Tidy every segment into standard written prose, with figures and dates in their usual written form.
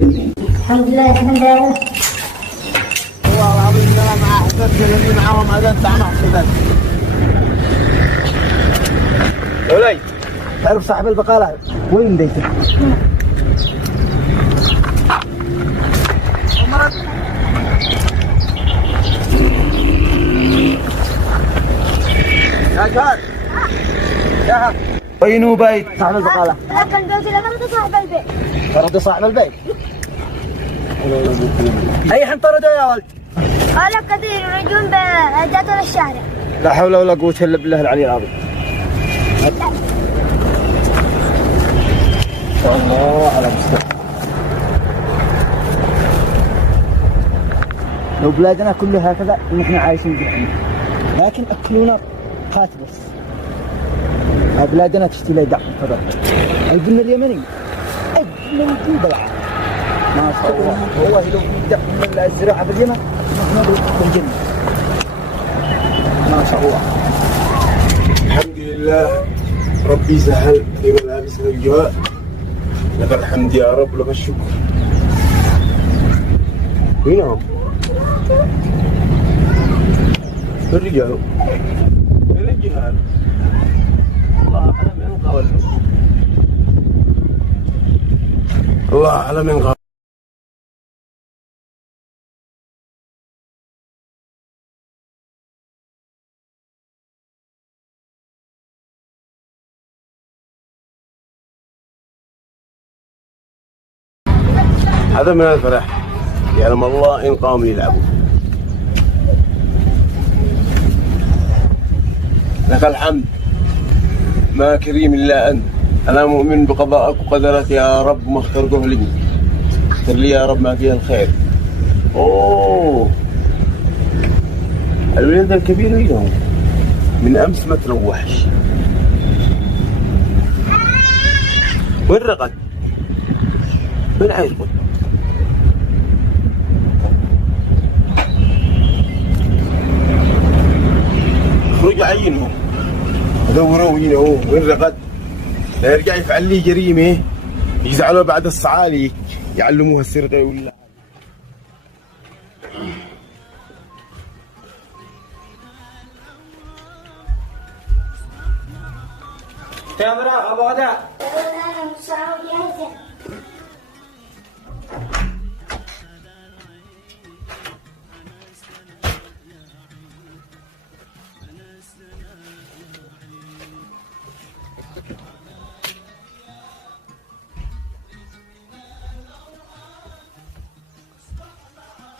الحمد لله الحمد لله. والله العظيم انا مع احبابي اللي معاهم هذا بتاع محصولات. يا وليد تعرف صاحب البقالة وين بيته؟ يا جار يا وين بيت صاحب البقالة؟ لكن البيت اللي فرض صاحب البيت. فرض صاحب البيت. اي حين طردوا يا ولد؟ قال كثير يريدون بهداته للشارع. لا حول ولا قوة الا بالله العلي العظيم. الله على مستوى. لو بلادنا كلها هكذا نحن عايشين بالحمد، لكن اكلونا قات بس. بلادنا تشتي لها دعم فضل. البن اليمني اجمل في بالعالم. ما شاء الله. هو لو يبدا من الزراعه باليمن نحن بالجنه. ما شاء الله. الحمد لله ربي سهل في ملابسنا الجوع. لك الحمد يا رب لك الشكر. وين هم؟ الرجال الرجال الله أعلم من قال. الله أعلم من قال. هذا من الفرح يعلم الله إن قاموا يلعبوا. لك الحمد ما كريم إلا أنت. أنا مؤمن بقضائك وقدرك يا رب، ما اخترته لي. اختر لي يا رب ما فيها الخير. أوه الولد الكبير اليوم من أمس ما تروحش. وين رقد؟ وين عيرقد؟ اخرج عينهم دوروا وين هو وين رقد. لا يرجع يفعل لي جريمه يزعلوا بعد الصعاليك يعلموها السرقه ولا. كاميرا ابو اداء. انا مساوي جاهزه.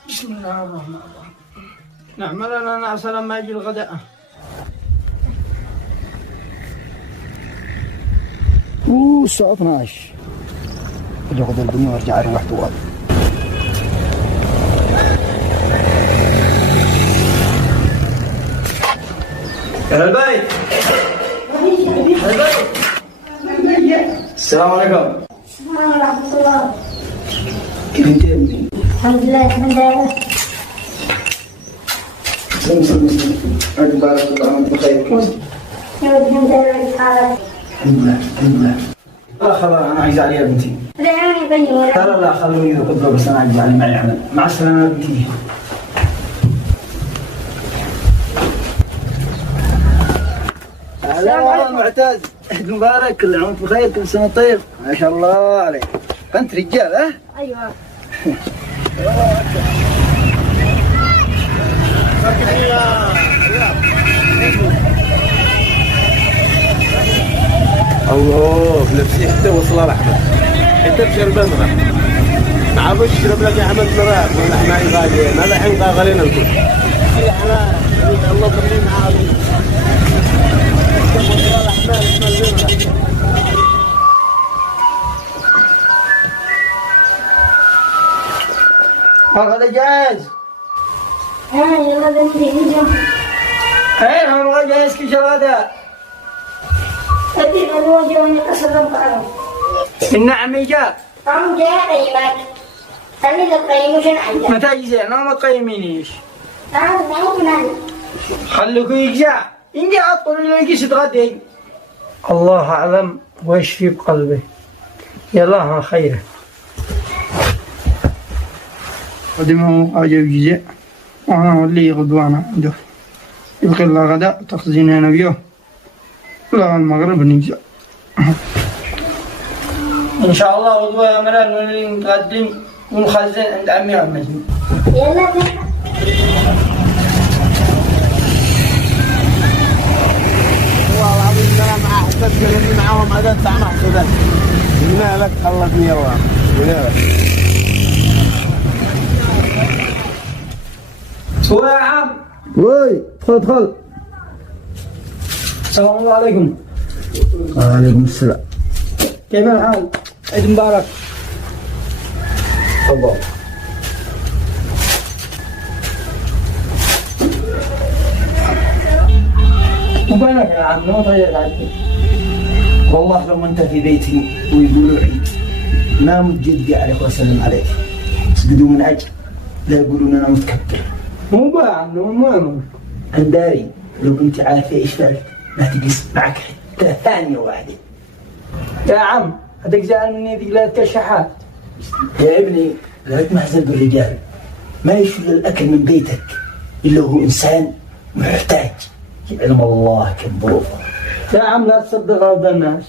بسم الله الرحمن الرحيم. نعمل لنا نعس لما يجي الغداء. الساعة 12. اجي اخذ البنية وارجع اروح طوال. يا البيت. السلام عليكم. السلام ورحمة الله. كيف انت يا ابني؟ الحمد لله الحمد لله. مسلم. بارك الله عنك بخير. كيف الحمد لله حالك؟ الحمد لله الحمد لله. لا خلاص انا عايز علي يا بنتي. لا يبين ولا. لا خلوني يركضوا بس انا عايز علي معي عمل. مع السلامة يا بنتي. هلا معتز. عيد مبارك كل عام وانت بخير كل سنة طيب. ما شاء الله عليك. انت رجال ها؟ ايوه. الله بنفسي حتى وصل لحظة حتى بشرب المرأة. تعال اشرب لك يا احمد مرأة ولا ما يغالي ما الحين غالينا الكل. الله يخليه معاك. هذا جاهز. يلا بنتي نجم. اين هو جاهز كشر هذا؟ تبي الوجه ونكسر القلم. النعم جاء. عم جاء قيمك. خلي تقيم وش عندك. متى يجي؟ انا ما تقيمينيش. تعال تعال. خليكوا يجاع. إن جاء الطول اللي يجي تغدي. الله أعلم ويش في بقلبه. يلا خيره. قدمه أعجب جزء وأنا ولي غدوانا عنده يبقى الله غداء تخزيننا بيه لا المغرب نجزء إن شاء الله غدوة يا مران ولي نقدم ونخزن عند عمي عمي يلا بينا. والله العظيم انا مع حساب اللي معاهم هذا سامع حساب قلنا لك الله بني الله قلنا لك هو يا عم وي تفضل. السلام الله عليكم. وعليكم السلام. كيف الحال؟ عيد مبارك. تفضل. وبينك يا عم ما تغير عليك. والله لو انت في بيتي ويقولوا عيد ما مد جدي عليك واسلم عليك، اسجدوا من اجل لا يقولون انا متكبر. مو بقى يا عم ما انداري لو انت عارفه ايش فعلت ما تجلس معك حتى ثانيه واحده. يا عم هذاك زعل مني ذيك لا الشحات. يا ابني لا تمهزل بالرجال، ما يشل الاكل من بيتك الا هو انسان محتاج يعلم الله كبره. يا عم لا تصدق هذا الناس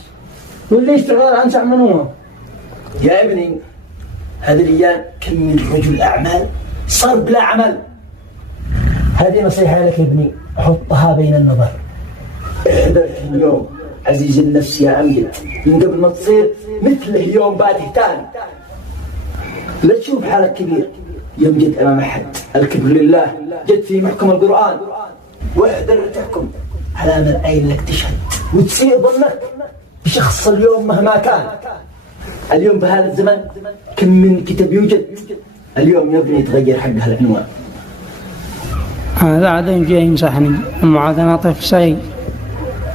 واللي يشتغل انسع من هو. يا ابني هذا الايام كم من رجل اعمال صار بلا عمل. هذه نصيحه لك يا ابني، حطها بين النظر. احذر اليوم عزيز النفس يا امجد من قبل ما تصير مثله يوم بعد هتان. لا تشوف حالك كبير يمجد امام احد، الكبر لله جد في محكم القران. واحذر تحكم على من عين لك تشهد وتسيء ظنك بشخص اليوم مهما كان. اليوم بهذا الزمن كم من كتاب يوجد، اليوم يبني يتغير حقها العنوان. هذا عاد جاي ينصحني معاذ انا طيف سعيد،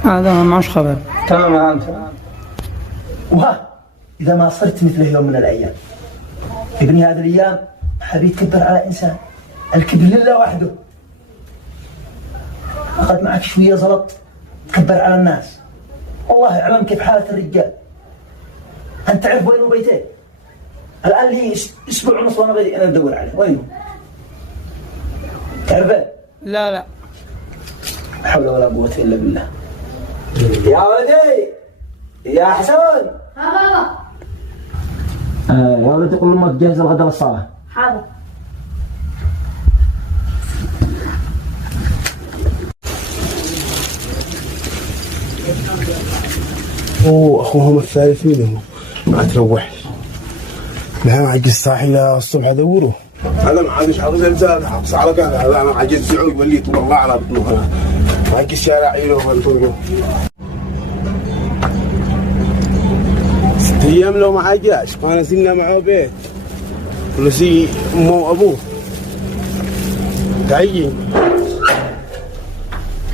هذا ما معوش خبر. تمام يا عم. وها إذا ما صرت مثله يوم من الأيام ابني هذه الأيام حبي يتكبر على إنسان، الكبر لله وحده. أخذ معك شوية زلط تكبر على الناس. والله يعلم كيف حالة الرجال. أنت تعرف وينه بيته؟ الآن لي أسبوع ونص وأنا بدي أنا أدور عليه، وينه؟ تعرفه؟ لا لا حول ولا قوة إلا بالله. يا ولدي يا حسن. ها بابا. يا ولد تقول لما تجهز الغداء والصلاة. حاضر. اخوهم الثالث منهم ما تروح لا ما عجز صاحي الصبح ادوره. هذا ما عادش حافظ الزاد حافظ على كذا. هذا ما عجز زعوق وليت والله على بطنه ما عجز شارع عيله والفوق 6 أيام لو ما جاش ما نزلنا معه بيت ولا سي امه وابوه تعين.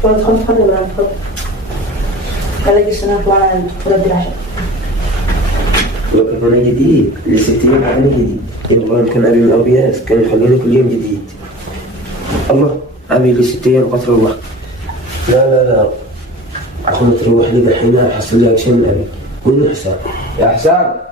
تفضل هذا قصة نطلع نتغدى العشاء. لو كان هنا جديد ل6 أيام على جديد يبغى كان أبي من أبياس كان يخليني كل يوم جديد. الله أبي ل6 أيام قد تروح. لا أخونا تروح لي الحين أحصل لك شيء من أبي. قول له حساب يا حساب.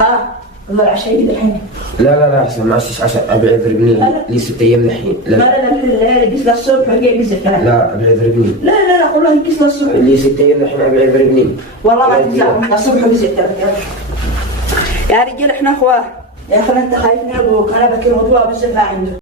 ها والله العشاء يجي الحين. لا حسن ما عشتش عشاء أبي عذر ابني لي 6 أيام الحين. لا الحين قصة الصبح وجاي قصة الكلام. لا أبي عذر ابني. لا والله قصة الصبح لي 6 أيام الحين أبي عذر ابني. والله ما تزعل الصبح قصة الكلام. يا رجال احنا اخوان يا اخي انت خايف من ابوك، انا بكير موضوع بس عنده.